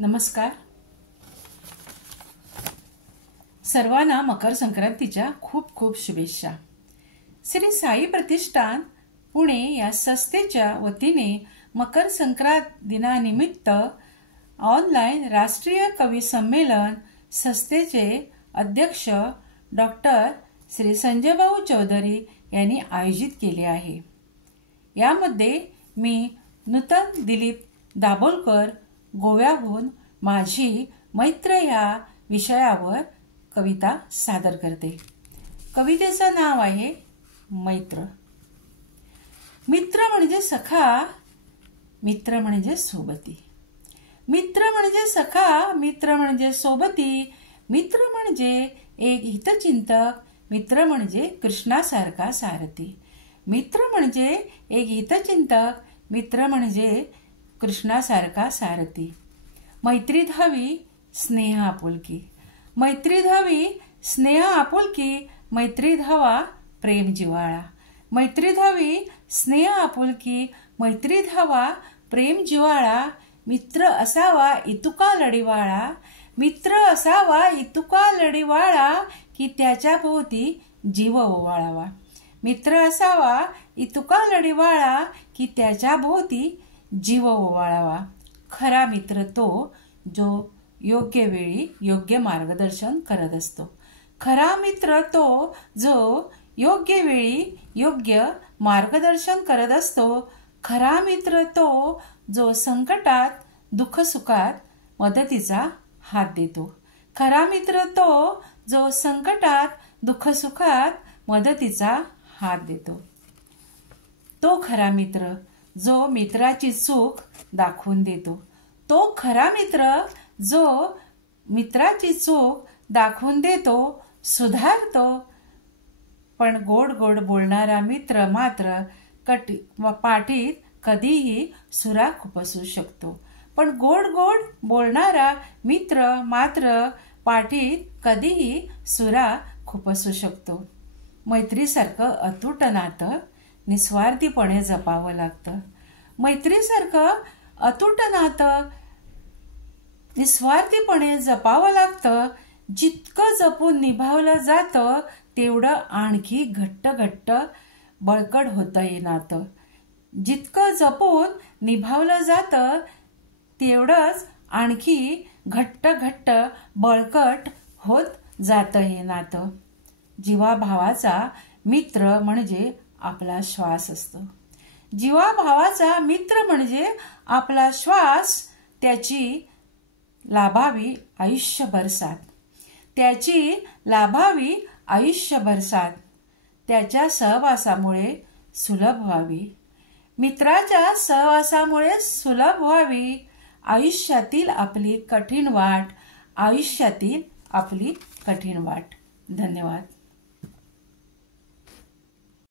नमस्कार. सर्वांना मकर संक्रांतीच्या खूप खूप शुभेच्छा. श्री साई प्रतिष्ठान पुणे या संस्थेच्या वतीने मकर संक्रांत दिनानिमित्त ऑनलाइन राष्ट्रीय कवी संमेलन संस्थेचे अध्यक्ष डॉक्टर श्री संजय भाऊ चौधरी यांनी आयोजित केले आहे. यामध्ये मी नूतन दिलीप दाभोलकर गोव्याहून माझी मैत्र या विषयावर कविता सादर करते. कवितेचं नाव आहे मैत्र. मित्र म्हणजे सखा, मित्र म्हणजे सोबती. मित्र म्हणजे सखा, मित्र म्हणजे सोबती. मित्र म्हणजे एक हितचिंतक, मित्र म्हणजे कृष्णासारखा सारथी. मित्र म्हणजे एक हितचिंतक, मित्र म्हणजे कृष्णासारखा सारथी. मैत्री धावी स्नेह आपुलकी. मैत्री धावी स्नेह आपुलकी. मैत्री धावा प्रेम जिव्हाळा. मैत्री धावी स्नेह आपुलकी. मैत्री धावा प्रेम जिव्हाळा. मित्र असावा इतुका लढीवाळा. मित्र असावा इतुका लढीवाळा की त्याच्या भोवती जीव ओवाळावा. मित्र असावा इतुका लढीवाळा की त्याच्या भोवती जीव ओवाळावा. खरा मित्र तो जो योग्य वेळी योग्य मार्गदर्शन करत असतो. खरा मित्र तो जो योग्य वेळी योग्य मार्गदर्शन करत असतो. खरा मित्र तो जो संकटात दुःख सुखात मदतीचा हात देतो. खरा मित्र तो जो संकटात दुःख सुखात मदतीचा हात देतो. तो खरा मित्र जो मित्राची चूक दाखवून देतो. तो खरा मित्र जो मित्राची चूक दाखवून देतो, सुधारतो. पण गोड गोड बोलणारा मित्र मात्र पाठीत कधीही सुरा खुपसू शकतो. पण गोड गोड बोलणारा मित्र मात्र पाठीत कधीही सुरा खुपसू शकतो. मैत्रीसारखं अतूट नातं निस्वार्थीपणे जपावं लागतं. मैत्रीसारखं अतूट नातं निस्वार्थीपणे जपावं लागतं. जितकं जपून निभावलं जातं तेवढं आणखी घट्ट घट्ट बळकट होतं हे नातं. जितकं जपून निभावलं जातं तेवढंच आणखी घट्ट घट्ट बळकट होत जातं हे नातं. जीवाभावाचा मित्र म्हणजे आपला श्वास असतो. जीवाभावाचा मित्र म्हणजे आपला श्वास. त्याची लाभावी आयुष्यभर साथ. त्याची लाभावी आयुष्यभर साथ. त्याच्या सहवासामुळे सुलभ व्हावी. मित्राच्या सहवासामुळे सुलभ व्हावी आयुष्यातील आपली कठीण वाट. आयुष्यातील आपली कठीण वाट. धन्यवाद.